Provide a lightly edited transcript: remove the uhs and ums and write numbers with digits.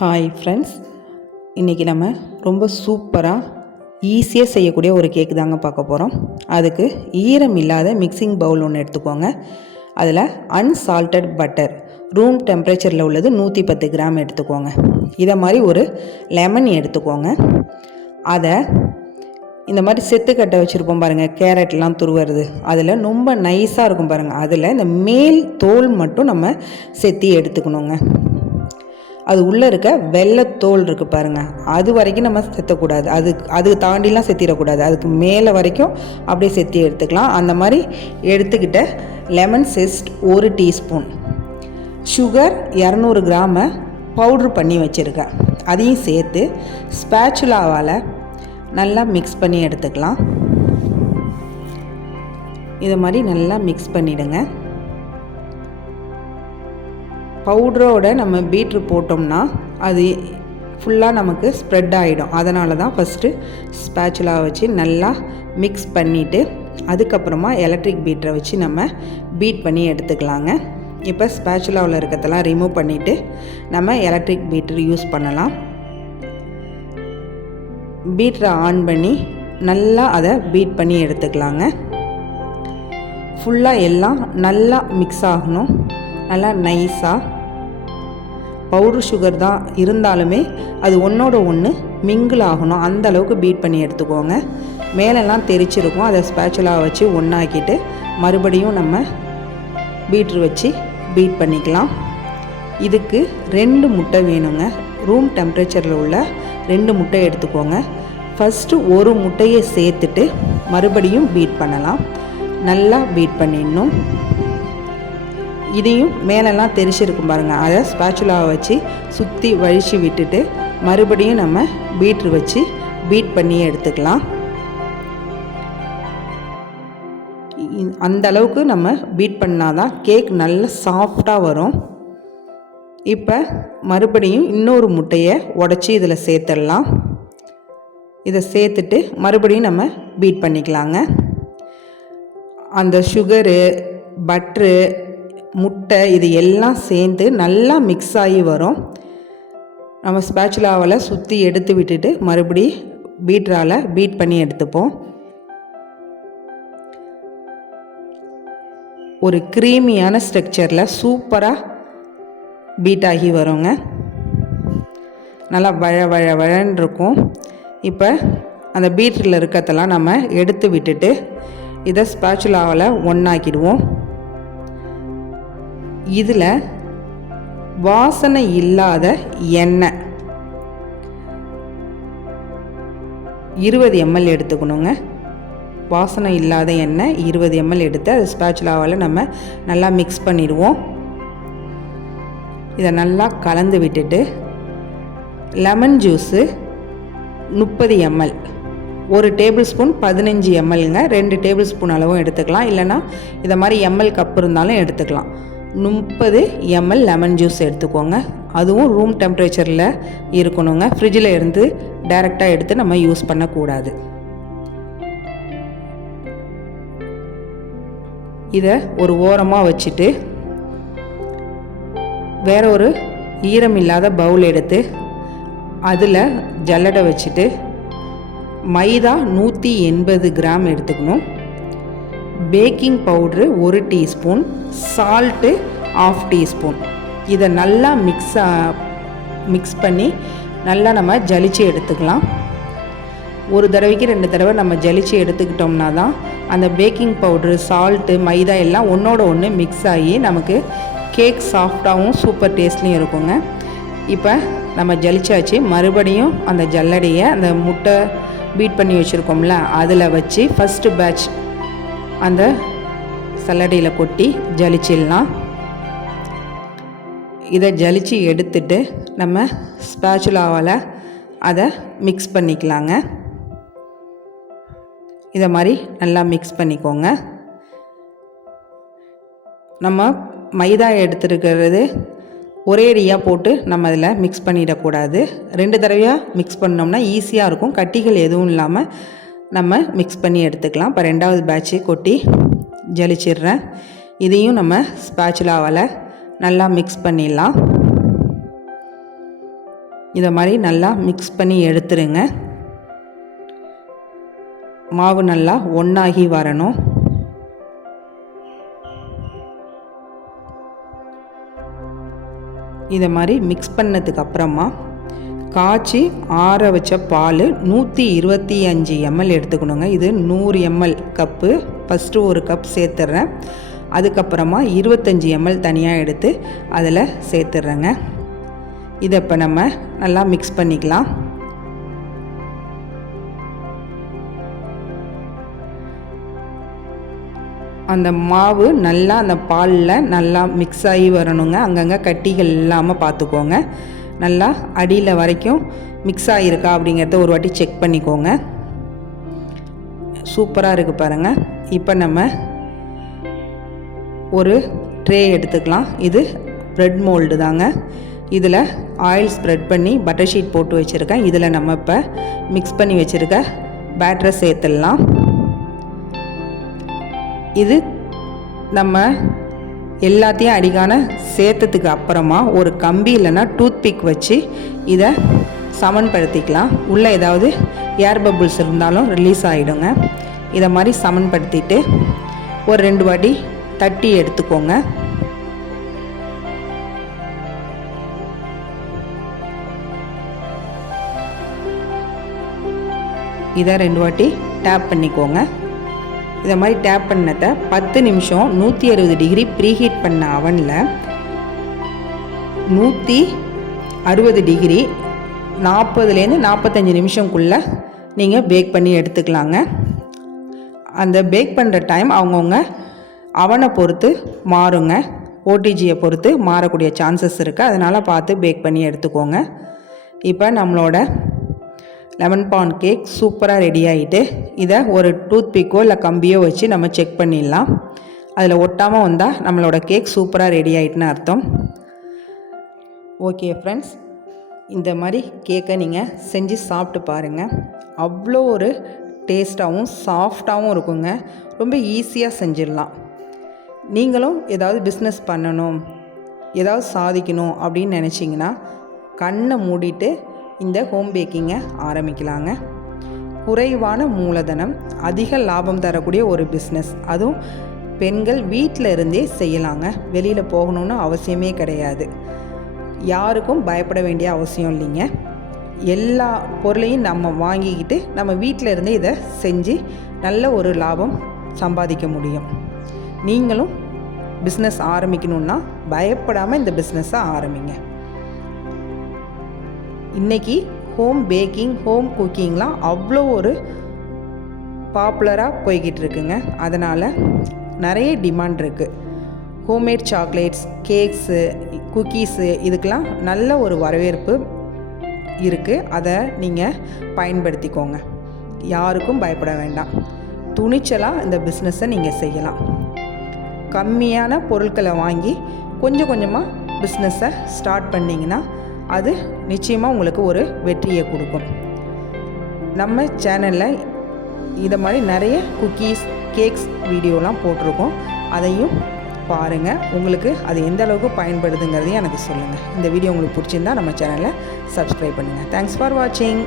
Hi friends, இன்றைக்கி நம்ம ரொம்ப சூப்பராக ஈஸியாக செய்யக்கூடிய ஒரு கேக்கு தாங்க பார்க்க போகிறோம். அதுக்கு ஈரம் இல்லாத மிக்சிங் பவுல் ஒன்று எடுத்துக்கோங்க. அதில் அன்சால்டட் பட்டர் ரூம் டெம்பரேச்சரில் உள்ளது 110 கிராம் எடுத்துக்கோங்க. இதை மாதிரி ஒரு லெமன் எடுத்துக்கோங்க. அதை இந்த மாதிரி செத்துக்கட்டை வச்சுருப்போம் பாருங்கள், கேரட்லாம் துருவுறது, அதில் ரொம்ப நைஸாக இருக்கும் பாருங்கள், அதில் இந்த மேல் தோல் மட்டும் நம்ம செத்தி எடுத்துக்கணுங்க. அது உள்ளே இருக்க வெள்ளைத்தோல் இருக்குது பாருங்கள், அது வரைக்கும் நம்ம செத்தக்கூடாது. அது தாண்டிலாம் செத்திடக்கூடாது. அதுக்கு மேலே வரைக்கும் அப்படியே செத்தி எடுத்துக்கலாம். அந்த மாதிரி எடுத்துக்கிட்ட லெமன் ஜெஸ்ட் 1 டீஸ்பூன், சுகர் 200 கிராமை பவுட்ரு பண்ணி வச்சுருக்கேன், அதையும் சேர்த்து ஸ்பேச்சுலாவால் நல்லா மிக்ஸ் பண்ணி எடுத்துக்கலாம். இதை மாதிரி நல்லா மிக்ஸ் பண்ணிவிடுங்க. பவுடரோட நம்ம பீட்ரு போட்டோம்னா அது ஃபுல்லாக நமக்கு ஸ்ப்ரெட் ஆகிடும். அதனால தான் ஃபஸ்ட்டு ஸ்பேச்சுலா வச்சு நல்லா மிக்ஸ் பண்ணிவிட்டு அதுக்கப்புறமா எலக்ட்ரிக் பீட்டரை வச்சு நம்ம பீட் பண்ணி எடுத்துக்கலாங்க. இப்போ ஸ்பேச்சுலாவில் இருக்கிறதெல்லாம் ரிமூவ் பண்ணிவிட்டு நம்ம எலக்ட்ரிக் பீட்டர் யூஸ் பண்ணலாம். பீட்டரை ஆன் பண்ணி நல்லா அதை பீட் பண்ணி எடுத்துக்கலாங்க. ஃபுல்லாக எல்லாம் நல்லா மிக்ஸ் ஆகணும், நல்லா நைஸாக. பவுட்ரு சுகர் தான் இருந்தாலுமே அது ஒன்றோட ஒன்று மிங்கிள் ஆகணும், அந்த அளவுக்கு பீட் பண்ணி எடுத்துக்கோங்க. மேலெல்லாம் தெரிச்சிருக்கும், அதை ஸ்பேச்சுலாவை வச்சு ஒன்றாக்கிட்டு மறுபடியும் நம்ம பீட்ரு வச்சு பீட் பண்ணிக்கலாம். இதுக்கு 2 முட்டை வேணுங்க. ரூம் டெம்பரேச்சரில் உள்ள 2 முட்டை எடுத்துக்கோங்க. ஃபஸ்ட்டு 1 முட்டையை சேர்த்துட்டு மறுபடியும் பீட் பண்ணலாம். நல்லா பீட் பண்ணிடணும். இதையும் மேலெல்லாம் தெரிச்சிருக்கும் பாருங்கள், அதை ஸ்பேச்சுலாவை வச்சு சுற்றி வழித்து விட்டுட்டு மறுபடியும் நம்ம பீட்ரு வச்சு பீட் பண்ணி எடுத்துக்கலாம். அந்த அளவுக்கு நம்ம பீட் பண்ணாதான் கேக் நல்ல சாஃப்டாக வரும். இப்போ மறுபடியும் இன்னொரு முட்டையை உடச்சி இதில் சேர்த்துடலாம். இதை சேர்த்துட்டு மறுபடியும் நம்ம பீட் பண்ணிக்கலாங்க. அந்த சுகரு, பட்ரு, முட்டை இது எல்லாம் சேர்ந்து நல்லா மிக்ஸ் ஆகி வரும். நம்ம ஸ்பேச்சுலாவில் சுற்றி எடுத்து விட்டுட்டு மறுபடி பீட்ரால் பீட் பண்ணி எடுத்துப்போம். ஒரு க்ரீமியான ஸ்ட்ரக்சரில் சூப்பராக பீட் ஆகி வருங்க. நல்லா வழன்னு இருக்கும். இப்போ அந்த பீட்டரில் இருக்கிறதெல்லாம் நம்ம எடுத்து விட்டுட்டு இதை ஸ்பேச்சுலாவில் ஒன்றாக்கிடுவோம். இதில் வாசனை இல்லாத எண்ணெய் 20 ml எடுத்துக்கணுங்க. வாசனை இல்லாத எண்ணெய் 20 ml எடுத்து அது ஸ்பேச்சுலாவால் நம்ம நல்லா மிக்ஸ் பண்ணிடுவோம். இதை நல்லா கலந்து விட்டுட்டு lemon juice 30 ml, 1 table spoon 15 mlங்க. 2 table spoon அளவும் எடுத்துக்கலாம், இல்லைனா இதை மாதிரி ml கப் இருந்தாலும் எடுத்துக்கலாம். 30 ml லெமன் ஜூஸ் எடுத்துக்கோங்க. அதுவும் ரூம் டெம்பரேச்சரில் இருக்கணுங்க. ஃப்ரிட்ஜில் இருந்து டைரெக்டாக எடுத்து நம்ம யூஸ் பண்ணக்கூடாது. இதை ஒரு ஓரமாக வச்சுட்டு வேற ஒரு ஈரம் இல்லாத பவுல் எடுத்து அதில் ஜல்லடை வச்சுட்டு மைதா 180 கிராம் எடுத்துக்கணும். Baking powder 1 teaspoon, salt 1/2 teaspoon. இதை நல்லா மிக்ஸ் பண்ணி நல்லா நம்ம ஜலிச்சு எடுத்துக்கலாம். ஒரு தடவைக்கு 2 தடவை நம்ம ஜலிச்சு எடுத்துக்கிட்டோம்னா தான் அந்த பேக்கிங் பவுட்ரு, சால்ட்டு, மைதா எல்லாம் ஒன்றோட ஒன்று மிக்ஸ் ஆகி நமக்கு கேக் சாஃப்டாகவும் சூப்பர் டேஸ்ட்லையும் இருக்குங்க. இப்போ நம்ம ஜலிச்சாச்சு. மறுபடியும் அந்த ஜல்லடையை அந்த முட்டை பீட் பண்ணி வச்சுருக்கோம்ல அதில் வச்சு ஃபஸ்ட்டு பேட்ச் அந்த சல்லடையில் கொட்டி ஜலிச்சிடலாம். இதை ஜலிச்சு எடுத்துட்டு நம்ம ஸ்பேச்சுலாவால் அதை மிக்ஸ் பண்ணிக்கலாங்க. இதை மாதிரி நல்லா மிக்ஸ் பண்ணிக்கோங்க. நம்ம மைதா எடுத்துருக்கிறது ஒரேடியாக போட்டு நம்ம அதில் மிக்ஸ் பண்ணிடக்கூடாது. 2 தடவையாக மிக்ஸ் பண்ணோம்னா ஈஸியாக இருக்கும், கட்டிகள் எதுவும் இல்லாமல் நம்ம மிக்ஸ் பண்ணி எடுத்துக்கலாம். இப்போ 2வது பேட்சு கொட்டி ஜலிச்சிடுறேன். இதையும் நம்ம ஸ்பேச்சுலாவால் நல்லா மிக்ஸ் பண்ணிடலாம். இதை மாதிரி நல்லா மிக்ஸ் பண்ணி எடுத்துருங்க. மாவு நல்லா ஒன்றாகி வரணும். இதை மாதிரி மிக்ஸ் பண்ணதுக்கு அப்புறமா காய்ச்சி ஆற வச்ச பால் 125 ml எடுத்துக்கணுங்க. இது 100 ml கப்பு. ஃபஸ்ட்டு ஒரு கப் சேர்த்துட்றேன். அதுக்கப்புறமா 25 ml தனியாக எடுத்து அதில் சேர்த்துட்றேங்க. இதை இப்போ நம்ம நல்லா மிக்ஸ் பண்ணிக்கலாம். அந்த மாவு நல்லா அந்த பாலில் நல்லா மிக்ஸ் ஆகி வரணுங்க. அங்கங்கே கட்டிகள் இல்லாமல் பார்த்துக்கோங்க. நல்லா அடியில் வரைக்கும் மிக்ஸ் ஆகிருக்கா அப்படிங்கிறத ஒரு வாட்டி செக் பண்ணிக்கோங்க. சூப்பராக இருக்குது பாருங்கள். இப்போ நம்ம ஒரு ட்ரே எடுத்துக்கலாம். இது ப்ரெட் மோல்டு தாங்க. இதில் ஆயில் ஸ்ப்ரெட் பண்ணி பட்டர் ஷீட் போட்டு வச்சுருக்கேன். இதில் நம்ம இப்போ மிக்ஸ் பண்ணி வச்சுருக்க பேட்டரை சேர்த்துடலாம். இது நம்ம எல்லாத்தையும் அடிக்கான சேர்த்ததுக்கு அப்புறமா ஒரு கம்பி இல்லைன்னா டூத்பிக் வச்சு இதை சமன்படுத்திக்கலாம். உள்ளே ஏதாவது ஏர் பபிள்ஸ் இருந்தாலும் ரிலீஸ் ஆகிடுங்க. இதை மாதிரி சமன்படுத்திட்டு ஒரு 2 வாட்டி தட்டி எடுத்துக்கோங்க. இதை 2 வாட்டி டேப் பண்ணிக்கோங்க. இதை மாதிரி டேப் பண்ணதை 10 நிமிஷம் 160 டிகிரி ப்ரீஹீட் பண்ண அவனில் 160 டிகிரி 40லேருந்து 45 நிமிஷம்குள்ளே நீங்கள் பேக் பண்ணி எடுத்துக்கலாங்க. அந்த பேக் பண்ணுற டைம் அவங்கவுங்க அவனை பொறுத்து மாறுங்க. ஓடிஜியை பொறுத்து மாறக்கூடிய சான்சஸ் இருக்குது. அதனால் பார்த்து பேக் பண்ணி எடுத்துக்கோங்க. இப்போ நம்மளோட லெமன் பான் கேக் சூப்பராக ரெடி ஆகிட்டு இதை ஒரு டூத்பிக்கோ இல்லை கம்பியோ வச்சு நம்ம செக் பண்ணிடலாம். அதில் ஒட்டாமல் வந்தால் நம்மளோட கேக் சூப்பராக ரெடி ஆகிட்டுன்னு அர்த்தம். ஓகே ஃப்ரெண்ட்ஸ், இந்த மாதிரி கேக்கை நீங்கள் செஞ்சு சாப்பிட்டு பாருங்கள். அவ்வளோ ஒரு டேஸ்ட்டாகவும் சாஃப்டாகவும் இருக்குங்க. ரொம்ப ஈஸியாக செஞ்சிடலாம். நீங்களும் ஏதாவது பிஸ்னஸ் பண்ணணும், ஏதாவது சாதிக்கணும் அப்படின்னு நினச்சிங்கன்னா கண்ணை மூடிட்டு இந்த ஹோம் பேக்கிங்கை ஆரம்பிக்கலாங்க. குறைவான மூலதனம், அதிக லாபம் தரக்கூடிய ஒரு பிஸ்னஸ். அதுவும் பெண்கள் வீட்டில் இருந்தே செய்யலாங்க. வெளியில் போகணுன்னு அவசியமே கிடையாது. யாருக்கும் பயப்பட வேண்டிய அவசியம் இல்லைங்க. எல்லா பொருளையும் நம்ம வாங்கிக்கிட்டு நம்ம வீட்டில் இருந்தே இதை செஞ்சு நல்ல ஒரு லாபம் சம்பாதிக்க முடியும். நீங்களும் பிஸ்னஸ் ஆரம்பிக்கணுன்னா பயப்படாமல் இந்த பிஸ்னஸை ஆரம்பிங்க. இன்றைக்கி ஹோம் பேக்கிங், ஹோம் குக்கிங்லாம் அவ்வளோ ஒரு பாப்புலராக போய்கிட்டு இருக்குங்க. அதனால் நிறைய டிமாண்ட் இருக்குது. ஹோம்மேட் சாக்லேட்ஸ், கேக்ஸு, குக்கீஸு இதுக்கெலாம் நல்ல ஒரு வரவேற்பு இருக்குது. அதை நீங்கள் பயன்படுத்திக்கோங்க. யாருக்கும் பயப்பட வேண்டாம். துணிச்சலாக இந்த பிஸ்னஸை நீங்கள் செய்யலாம். கம்மியான பொருட்களை வாங்கி கொஞ்சம் கொஞ்சமாக பிஸ்னஸை ஸ்டார்ட் பண்ணிங்கன்னா அது நிச்சயமாக உங்களுக்கு ஒரு வெற்றியை கொடுக்கும். நம்ம சேனலில் இதை மாதிரி நிறைய குக்கீஸ், கேக்ஸ் வீடியோலாம் போட்டிருக்கோம். அதையும் பாருங்கள். உங்களுக்கு அது எந்த அளவுக்கு பயன்படுதுங்கிறதையும் எனக்கு சொல்லுங்கள். இந்த வீடியோ உங்களுக்கு பிடிச்சிருந்தா நம்ம சேனலை சப்ஸ்கிரைப் பண்ணுங்கள். தேங்க்ஸ் ஃபார் வாட்சிங்.